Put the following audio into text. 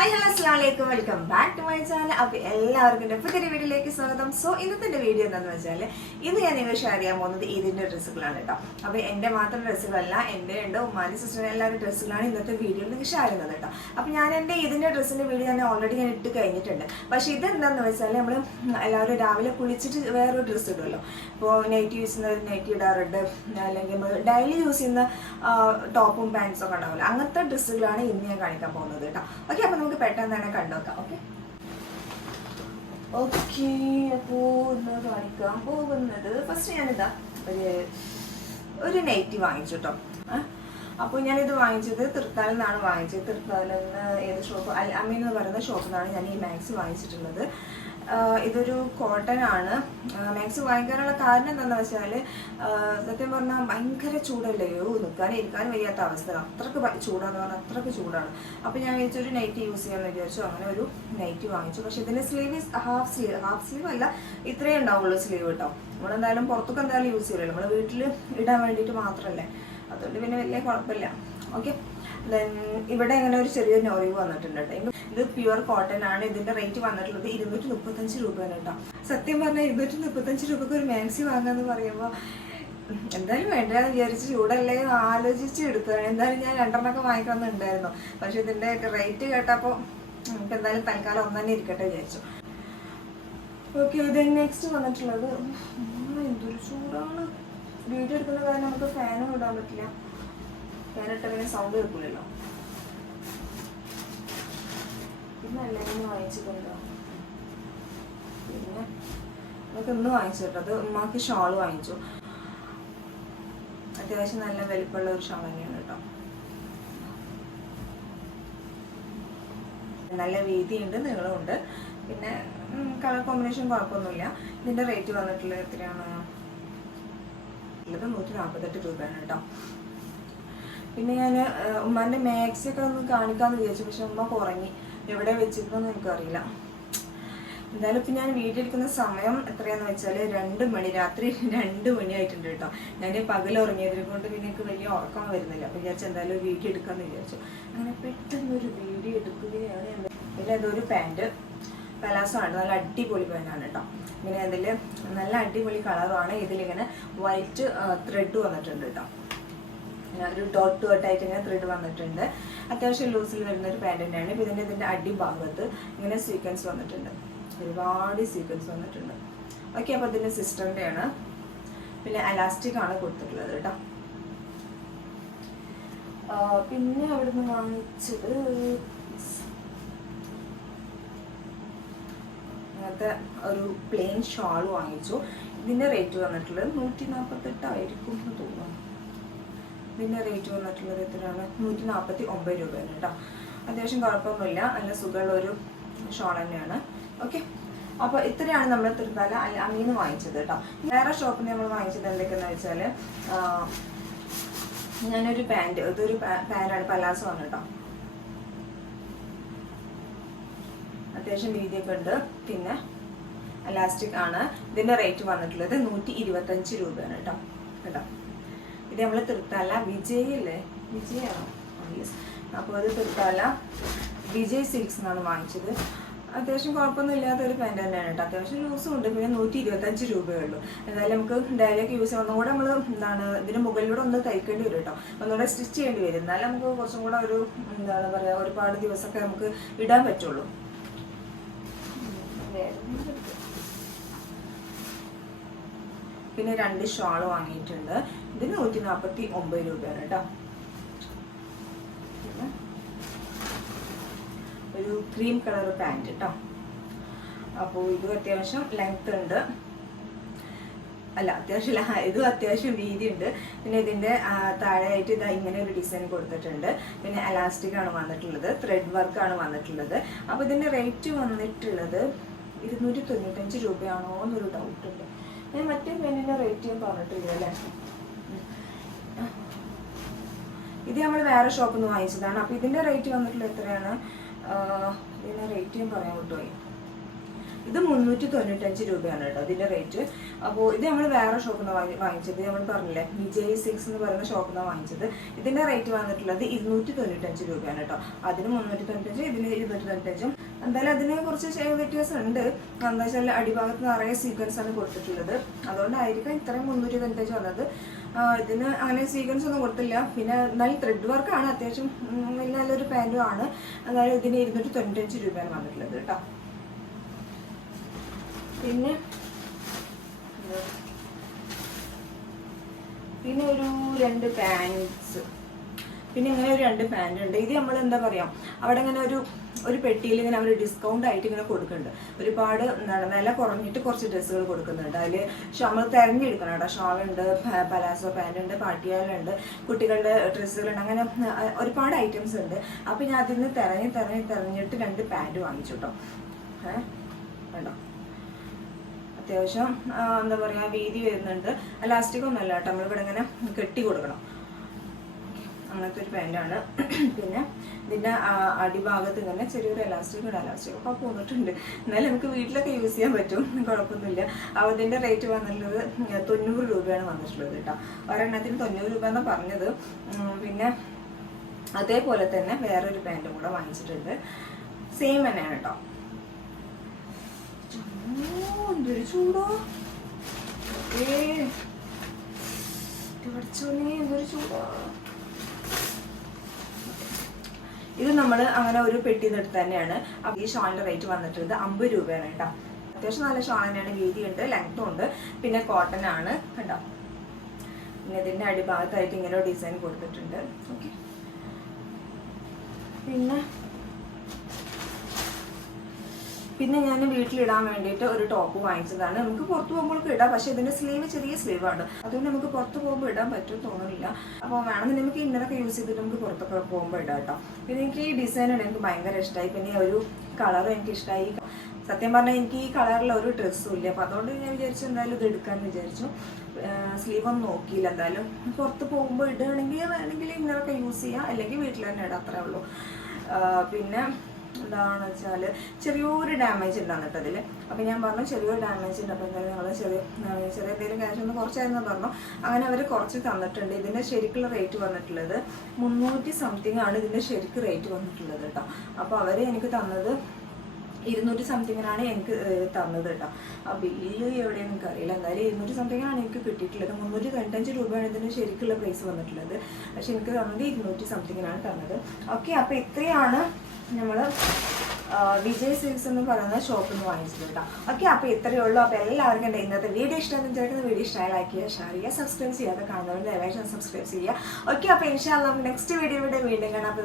Hi hello അസ്സലാമലൈക്കും welcome back to my channel. അപ്പോൾ എല്ലാവർക്കും എൻ്റെ പുതിയൊരു വീഡിയോയിലേക്ക് സ്വാഗതം. സോ ഇന്നത്തെ വീഡിയോ എന്താണെന്ന് വെച്ചാൽ ഇന്ന് ഞാൻ നിങ്ങൾ ഷെയർ ചെയ്യാൻ പോകുന്നത് ഇതിൻ്റെ ഡ്രസ്സുകളാണ് കേട്ടോ. അപ്പോൾ എൻ്റെ മാത്രം ഡ്രസ്സുകളല്ല, എൻ്റെ ഉണ്ട് ഉമ്മാൻ്റെ സിസ്റ്ററിൻ്റെ എല്ലാവരും ഡ്രസ്സുകളാണ് ഇന്നത്തെ വീഡിയോയിൽ നിങ്ങൾക്ക് ഷെയർ ചെയ്യുന്നത് കേട്ടോ. അപ്പോൾ ഞാൻ എൻ്റെ ഇതിൻ്റെ ഡ്രസ്സിൻ്റെ വീഡിയോ തന്നെ ഓൾറെഡി ഞാൻ ഇട്ട് കഴിഞ്ഞിട്ടുണ്ട്. പക്ഷേ ഇതെന്താണെന്ന് വെച്ചാൽ നമ്മൾ എല്ലാവരും രാവിലെ കുളിച്ചിട്ട് വേറൊരു ഡ്രസ്സ് ഇടുമല്ലോ. ഇപ്പോൾ നൈറ്റ് യൂസ് ചെയ്യുന്ന നൈറ്റ് ഇടാറുണ്ട്, അല്ലെങ്കിൽ നമ്മൾ ഡെയിലി യൂസ് ചെയ്യുന്ന ടോപ്പും പാൻസും ഒക്കെ ഉണ്ടാവില്ല, അങ്ങനത്തെ ഡ്രസ്സുകളാണ് ഇന്ന് ഞാൻ കാണിക്കാൻ പോകുന്നത് കേട്ടോ. ഓക്കെ, അപ്പോൾ നമുക്ക് പെട്ടെന്ന് തന്നെ കണ്ടുനോക്കാം. ഓക്കെ അപ്പോൾ ഇന്ന് കാണിക്കാൻ പോകുന്നത് ഫസ്റ്റ് ഞാനിതാ ഒരു നൈറ്റി വാങ്ങിച്ചു കേട്ടോ. അപ്പോൾ ഞാനിത് വാങ്ങിച്ചത് തൃത്താലിൽ നിന്നാണ് വാങ്ങിച്ചത്. തൃത്താലിൽ നിന്ന് ഏത് ഷോപ്പ്, അൽ അമീൻ എന്ന് പറയുന്ന ഷോപ്പിൽ നിന്നാണ് ഞാൻ ഈ മാക്സി വാങ്ങിച്ചിട്ടുള്ളത്. ഇതൊരു കോട്ടൺ ആണ്. മാക്സി വാങ്ങിക്കാനുള്ള കാരണം എന്താണെന്ന് വെച്ചാൽ സത്യം പറഞ്ഞാൽ ഭയങ്കര ചൂടല്ലേ, നിൽക്കാനും ഇരിക്കാനും വയ്യാത്ത അവസ്ഥ, അത്രക്ക് ചൂടാന്ന് പറഞ്ഞാൽ അത്രക്ക് ചൂടാണ്. അപ്പോൾ ഞാൻ വിചാരിച്ചൊരു നൈറ്റി യൂസ് ചെയ്യാമെന്ന് വിചാരിച്ചു, അങ്ങനെ ഒരു നൈറ്റി വാങ്ങിച്ചു. പക്ഷേ ഇതിൻ്റെ സ്ലീവ് ഹാഫ് സ്ലീവ് അല്ല, ഇത്രയേ ഉണ്ടാവുള്ളൂ സ്ലീവ് കേട്ടോ. നമ്മളെന്തായാലും പുറത്തൊക്കെ എന്തായാലും യൂസ് ചെയ്യില്ലല്ലോ, നമ്മൾ വീട്ടിൽ ഇടാൻ വേണ്ടിയിട്ട് മാത്രമല്ലേ, അതുകൊണ്ട് പിന്നെ വലിയ കുഴപ്പമില്ല. ഓക്കെ, ദെൻ ഇവിടെ ഇങ്ങനെ ഒരു ചെറിയൊരു നോറിവ് വന്നിട്ടുണ്ട് കേട്ടോ. ഇത് പ്യുവർ കോട്ടൺ ആണ്. ഇതിന്റെ റേറ്റ് വന്നിട്ടുള്ളത് 235 രൂപയാണ് കേട്ടോ. സത്യം പറഞ്ഞാൽ 235 രൂപക്ക് ഒരു മാക്സി വാങ്ങാന്ന് പറയുമ്പോൾ എന്തായാലും വേണ്ടെന്ന് വിചാരിച്ച് ചൂടല്ലേ ആലോചിച്ച് എടുത്തതാണ്. എന്തായാലും ഞാൻ 2 വാങ്ങിക്കണമെന്നുണ്ടായിരുന്നു, പക്ഷെ ഇതിന്റെ റേറ്റ് കേട്ടപ്പോൾ നമുക്ക് എന്തായാലും തൽക്കാലം ഒന്ന് തന്നെ ഇരിക്കട്ടെ വിചാരിച്ചു. ഓക്കെ, ഇത് നെക്സ്റ്റ് വന്നിട്ടുള്ളത് എന്തൊരു ചൂടാണ്. വീഡിയോ എടുക്കുന്ന കാരണം നമുക്ക് ഫാനും ഇടാൻ പറ്റില്ല, ഫാൻ ഇട്ട പിന്നെ സൗണ്ട് കേൾക്കില്ലല്ലോ. പിന്നെ എല്ലാവരും വാങ്ങിച്ചിട്ടുണ്ടോ? പിന്നെ നമുക്ക് ഇന്ന് വാങ്ങിച്ചു കേട്ടോ. അത് ഉമ്മാക്ക് ഷാൾ വാങ്ങിച്ചു. അത്യാവശ്യം നല്ല വലിപ്പമുള്ള ഒരു ഷാൾ തന്നെയാണ് കേട്ടോ. നല്ല വീതിയുണ്ട്, നീളമുണ്ട്, പിന്നെ കളർ കോമ്പിനേഷൻ കുഴപ്പമൊന്നുമില്ല. ഇതിന്റെ റേറ്റ് വന്നിട്ടുള്ളത് എത്രയാണ്? 148 രൂപയാണ് കേട്ടോ. പിന്നെ ഞാൻ ഉമ്മാന്റെ മാക്സി ഒക്കെ ഒന്ന് കാണിക്കാന്ന് വിചാരിച്ചു, പക്ഷെ ഉമ്മ കുറങ്ങി, എവിടെ വെച്ചിരുന്നൊന്നും എനിക്കറിയില്ല. എന്തായാലും ഇപ്പം ഞാൻ വീട്ടിൽ ഇരിക്കുന്ന സമയം എത്രയാന്ന് വെച്ചാൽ 2 മണി, രാത്രി 2 മണി ആയിട്ടുണ്ട് കേട്ടോ. ഞാൻ പകൽ ഉറങ്ങിയതിനെ കൊണ്ട് പിന്നെ എനിക്ക് വലിയ ഉറക്കം വരുന്നില്ല. അപ്പം വിചാരിച്ചു എന്തായാലും ഒരു വീഡിയോ എടുക്കാമെന്ന് വിചാരിച്ചു. അങ്ങനെ പെട്ടെന്ന് ഒരു വീഡിയോ എടുക്കുകയാണ്. പിന്നെ അതൊരു പാൻറ് പലാസോ ആണ്, നല്ല അടിപൊളി പാൻറ്റാണ് കേട്ടോ. ഇങ്ങനെ അതിൽ നല്ല അടിപൊളി കളറുമാണ്. ഇതിലിങ്ങനെ വൈറ്റ് ത്രെഡ് വന്നിട്ടുണ്ട് കേട്ടോ. ഒരു ഡോട്ട് ആയിട്ട് ഇങ്ങനെ ത്രെഡ് വന്നിട്ടുണ്ട്. അത്യാവശ്യം ലൂസിൽ വരുന്ന ഒരു പാൻറ് തന്നെയാണ്. ഇപ്പം ഇതിൻ്റെ അടിഭാഗത്ത് ഇങ്ങനെ സീക്വൻസ് വന്നിട്ടുണ്ട്, ഒരുപാട് സീക്വൻസ് വന്നിട്ടുണ്ട്. ഓക്കെ, അപ്പോൾ ഇതിൻ്റെ സിസ്റ്ററിൻ്റെ ആണ്. പിന്നെ അലാസ്റ്റിക് ആണ് കൊടുത്തിട്ടുള്ളത് കേട്ടോ. പിന്നെ അവിടുന്ന് വാങ്ങിച്ചത് അങ്ങനത്തെ ഒരു പ്ലെയിൻ ഷാൾ വാങ്ങിച്ചു. ഇതിൻ്റെ റേറ്റ് വന്നിട്ടുള്ളത് 148 ആയിരിക്കും എന്ന് തോന്നുന്നു. ഇതിൻ്റെ റേറ്റ് വന്നിട്ടുള്ളത് എത്രയാണ്? 149 രൂപയാണ് കേട്ടോ. അത്യാവശ്യം കുഴപ്പമൊന്നുമില്ല, നല്ല സുഖമുള്ള ഒരു ഷോൾ തന്നെയാണ്. ഓക്കെ, അപ്പോൾ ഇത്രയാണ് നമ്മൾ തൃത്താല അൽ അമീന്ന് വാങ്ങിച്ചത് കേട്ടോ. വേറെ ഷോപ്പിൽ നമ്മൾ വാങ്ങിച്ചത് എന്തൊക്കെയാണെന്ന് വെച്ചാൽ ഞാനൊരു പാൻറ്, ഇതൊരു പാൻറ്റാണ്, പലാസോ ആണ് കേട്ടോ. അത്യാവശ്യം വീതിയൊക്കെ ഉണ്ട്, പിന്നെ എലാസ്റ്റിക് ആണ്. ഇതിൻ്റെ റേറ്റ് വന്നിട്ടുള്ളത് 125 രൂപയാണ് കേട്ടോ. കേട്ടോ, ഇത് നമ്മൾ തൃത്താല വിജയല്ലേ, വിജയാണോ? യെസ്. അപ്പോൾ അത് തൃത്താല വിജയ് സിൽക്സ് എന്നാണ് വാങ്ങിച്ചത്. അത്യാവശ്യം കുഴപ്പമൊന്നും ഇല്ലാത്ത ഒരു പാൻറ് തന്നെയാണ് കേട്ടോ. അത്യാവശ്യം ലൂസും ഉണ്ട്, പിന്നെ 125 രൂപയേ ഉള്ളൂ. എന്തായാലും നമുക്ക് ഡയറക്റ്റ് യൂസ് ചെയ്യാം. ഒന്നുകൂടെ നമ്മൾ ഇതിന് മുകളിലൂടെ ഒന്ന് തയ്ക്കേണ്ടി വരും കേട്ടോ, ഒന്നുകൂടെ സ്റ്റിച്ച് ചെയ്യേണ്ടി വരും. എന്നാലും നമുക്ക് കുറച്ചും കൂടെ ഒരു പറയുക, ഒരുപാട് ദിവസമൊക്കെ നമുക്ക് ഇടാൻ പറ്റുള്ളൂ. പിന്നെ 2 ഷാൾ വാങ്ങിയിട്ടുണ്ട്. ഇതിന് 149 രൂപയാണ് കേട്ടോ. ഒരു ക്രീം കളർ പാൻറ് കേട്ടോ. അപ്പോൾ ഇതും അത്യാവശ്യം ലെങ്ത് ഉണ്ട്, അല്ല അത്യാവശ്യം ഇതും അത്യാവശ്യം വീതി ഉണ്ട്. പിന്നെ ഇതിൻ്റെ താഴെയായിട്ട് ഇതാ ഇങ്ങനെ ഒരു ഡിസൈൻ കൊടുത്തിട്ടുണ്ട്. പിന്നെ എലാസ്റ്റിക് ആണ് വന്നിട്ടുള്ളത്, ത്രെഡ് വർക്ക് ആണ് വന്നിട്ടുള്ളത്. അപ്പോൾ ഇതിൻ്റെ റേറ്റ് വന്നിട്ടുള്ളത് 295 രൂപയാണോ എന്നൊരു ഡൗട്ട് ഉണ്ട്. ഞാൻ മറ്റേ പെന്നിൻ്റെ റേറ്റ് ഞാൻ പറഞ്ഞിട്ടില്ല അല്ലേ. ഇത് നമ്മൾ വേറെ ഷോപ്പിൽ നിന്ന് വാങ്ങിച്ചതാണ്. അപ്പോൾ ഇതിൻ്റെ റേറ്റ് വന്നിട്ടുള്ളത് എത്രയാണ്? ഇതിൻ്റെ റേറ്റ് ഞാൻ പറയാൻ വിട്ടുപോയി. ഇത് 395 രൂപയാണ് കേട്ടോ ഇതിൻ്റെ റേറ്റ്. അപ്പോൾ ഇത് നമ്മൾ വേറെ ഷോപ്പിൽ നിന്ന് വാങ്ങിച്ചത്, നമ്മൾ പറഞ്ഞില്ലേ വിജയ് സിൽക്സ് എന്ന് പറയുന്ന ഷോപ്പിൽ നിന്നാണ് വാങ്ങിച്ചത്. ഇതിൻ്റെ റേറ്റ് വന്നിട്ടുള്ളത് 295 രൂപയാണ് കേട്ടോ. അതിന് 395, ഇതിന് 295. എന്തായാലും അതിന് കുറച്ച് വ്യത്യാസം ഉണ്ട്. എന്താ വെച്ചാൽ അടിഭാഗത്ത് നിറയെ സീക്വൻസ് ആണ് കൊടുത്തിട്ടുള്ളത്, അതുകൊണ്ടായിരിക്കും ഇത്രയും 395 വന്നത്. ഇതിന് അങ്ങനെ സീക്വൻസ് ഒന്നും കൊടുത്തില്ല. പിന്നെ നല്ല ത്രെഡ് വർക്കാണ്, അത്യാവശ്യം നല്ലൊരു പാൻറ്റും ആണ്. അതായത് ഇതിന് 295 രൂപയാണ് വന്നിട്ടുള്ളത് കേട്ടോ. പിന്നെ ഒരു 2 പാൻറ്റ്സ്, പിന്നെ ഇങ്ങനെ ഒരു 2 പാൻറ് ഉണ്ട്. ഇത് നമ്മൾ എന്താ പറയുക, അവിടെ ഇങ്ങനെ ഒരു പെട്ടിയിൽ ഇങ്ങനെ അവർ ഡിസ്കൗണ്ട് ആയിട്ട് ഇങ്ങനെ കൊടുക്കുന്നുണ്ട്. ഒരുപാട് എന്താണ് വില കുറഞ്ഞിട്ട് കുറച്ച് ഡ്രസ്സുകൾ കൊടുക്കുന്നുണ്ട്. അതിൽ നമ്മൾ തിരഞ്ഞെടുക്കണം കേട്ടോ. ഷോളുണ്ട്, പലാസോ പാൻറ് ഉണ്ട്, പാട്ടിയാലുണ്ട്, കുട്ടികളുടെ ഡ്രസ്സുകളുണ്ട്, അങ്ങനെ ഒരുപാട് ഐറ്റംസ് ഉണ്ട്. അപ്പം ഞാൻ അതിൽ നിന്ന് തിരഞ്ഞിട്ട് 2 പാൻറ് വാങ്ങിച്ചു കേട്ടോ. വേണ്ടോ, അത്യാവശ്യം എന്താ പറയുക വീതി വരുന്നുണ്ട്. എലാസ്റ്റിക് ഒന്നുമല്ല കേട്ടോ, നമ്മളിവിടെ ഇങ്ങനെ കെട്ടി കൊടുക്കണം, അങ്ങനത്തെ ഒരു പാൻറ്റാണ്. പിന്നെ ഇതിൻ്റെ അടിഭാഗത്ത് ഇങ്ങനെ ചെറിയൊരു എലാസ്റ്റിക് ഒക്കെ പോന്നിട്ടുണ്ട്. എന്നാലും നമുക്ക് വീട്ടിലൊക്കെ യൂസ് ചെയ്യാൻ പറ്റും, കുഴപ്പമൊന്നുമില്ല. അപ്പോൾ ഇതിൻ്റെ റേറ്റ് വന്നിട്ടുള്ളത് 90 രൂപയാണ് വന്നിട്ടുള്ളത് കേട്ടോ. ഒരെണ്ണത്തിന് 90 രൂപ എന്നാണ് പറഞ്ഞത്. പിന്നെ അതേപോലെ തന്നെ വേറൊരു പാൻറ്റും കൂടെ വാങ്ങിച്ചിട്ടുണ്ട്, സെയിം തന്നെയാണ് കേട്ടോ. എന്തൊരു ചൂടോ, എന്തൊരു ചൂടോ. ഇത് നമ്മൾ അങ്ങനെ ഒരു പെട്ടി എടുത്ത് തന്നെയാണ്. അപ്പോൾ ഈ ഷോളിൻ്റെ റേറ്റ് വന്നിട്ടുള്ളത് 50 രൂപയാണ് കേട്ടോ. അത്യാവശ്യം നല്ല ഷോൾ തന്നെയാണ്, വീതിയുണ്ട്, ലെങ്ത്തും ഉണ്ട്, പിന്നെ കോട്ടൺ ആണ് കേട്ടോ. പിന്നെ ഇതിൻ്റെ അടിഭാഗത്തായിട്ട് ഇങ്ങനെ ഡിസൈൻ കൊടുത്തിട്ടുണ്ട്. ഓക്കെ, പിന്നെ ഞാൻ വീട്ടിലിടാൻ വേണ്ടിയിട്ട് ഒരു ടോപ്പ് വാങ്ങിച്ചതാണ്. നമുക്ക് പുറത്ത് പോകുമ്പോഴൊക്കെ ഇടാം, പക്ഷേ ഇതിൻ്റെ സ്ലീവ് ചെറിയ സ്ലീവാണ്, അതുകൊണ്ട് നമുക്ക് പുറത്ത് പോകുമ്പോൾ ഇടാൻ പറ്റും തോന്നുന്നില്ല. അപ്പോൾ വേണമെന്ന് നമുക്ക് ഇന്നറൊക്കെ യൂസ് ചെയ്തിട്ട് നമുക്ക് പുറത്തൊക്കെ പോകുമ്പോൾ ഇടാം കേട്ടോ. പിന്നെ എനിക്ക് ഈ ഡിസൈനാണ് എനിക്ക് ഭയങ്കര ഇഷ്ടമായി. പിന്നെ ഒരു കളറും എനിക്ക് ഇഷ്ടമായി. സത്യം പറഞ്ഞാൽ എനിക്ക് ഈ കളറിൽ ഒരു ഡ്രസ്സും ഇല്ല, അപ്പോൾ അതുകൊണ്ട് ഞാൻ വിചാരിച്ചു എന്തായാലും ഇത് എടുക്കാമെന്ന് വിചാരിച്ചു. സ്ലീവൊന്നും നോക്കിയില്ല. എന്തായാലും പുറത്ത് പോകുമ്പോൾ വേണമെങ്കിൽ ഇന്നറൊക്കെ യൂസ് ചെയ്യാം, അല്ലെങ്കിൽ വീട്ടിൽ തന്നെ ഇടാം, അത്രേ ഉള്ളൂ. പിന്നെ എന്താണെന്ന് വെച്ചാൽ ചെറിയൊരു ഡാമേജ് ഉണ്ടാകും കേട്ടോ അതിൽ. അപ്പോൾ ഞാൻ പറഞ്ഞു ചെറിയൊരു ഡാമേജ് ഉണ്ട്, അപ്പോൾ എന്തായാലും ഞങ്ങൾ ചെറിയ എന്തെങ്കിലും ക്യാഷ് ഒന്ന് കുറച്ചായിരുന്നു പറഞ്ഞു. അങ്ങനെ അവർ കുറച്ച് തന്നിട്ടുണ്ട്. ഇതിൻ്റെ ശരിക്കുള്ള റേറ്റ് വന്നിട്ടുള്ളത് 300 സംതിങ് ആണ് ഇതിൻ്റെ ശരിക്ക് റേറ്റ് വന്നിട്ടുള്ളത് കേട്ടോ. അപ്പോൾ അവർ എനിക്ക് തന്നത് 200 സംതിങ്ങിനാണ് എനിക്ക് തന്നത് കേട്ടോ. ആ ബില്ല് എവിടെയെന്ന് എനിക്കറിയില്ല, എന്തായാലും 200 സംതിങ്ങിനാണ് എനിക്ക് കിട്ടിയിട്ടുള്ളത്. 395 രൂപയാണ് ഇതിൻ്റെ ശരിക്കുള്ള പ്രൈസ് വന്നിട്ടുള്ളത്, പക്ഷെ എനിക്ക് തന്നത് 200 സംതിങ്ങിനാണ് തന്നത്. ഓക്കെ, അപ്പോൾ ഇത്രയാണ് നമ്മൾ വിജയ് സിൽക്സ് എന്ന് പറയുന്ന ഷോപ്പിൽ നിന്ന് വാങ്ങിച്ചത് കേട്ടോ. ഓക്കെ, അപ്പോൾ ഇത്രയേ ഉള്ളൂ. അപ്പോൾ എല്ലാവർക്കും എൻ്റെ ഇന്നത്തെ വീഡിയോ ഇഷ്ടമെന്ന് വിചാരിക്കുന്ന വീഡിയോ ഇഷ്ടമായി ലൈക്ക് ചെയ്യുക, ഷെയർ ചെയ്യുക, സബ്സ്ക്രൈബ് ചെയ്യാതെ കാണുന്നവർ ദയവായി സബ്സ്ക്രൈബ് ചെയ്യുക. ഓക്കെ, അപ്പോൾ ഇൻഷാ അല്ലാഹ് നെക്സ്റ്റ് വീഡിയോയുടെ വീണ്ടും കാണാം. അപ്പോൾ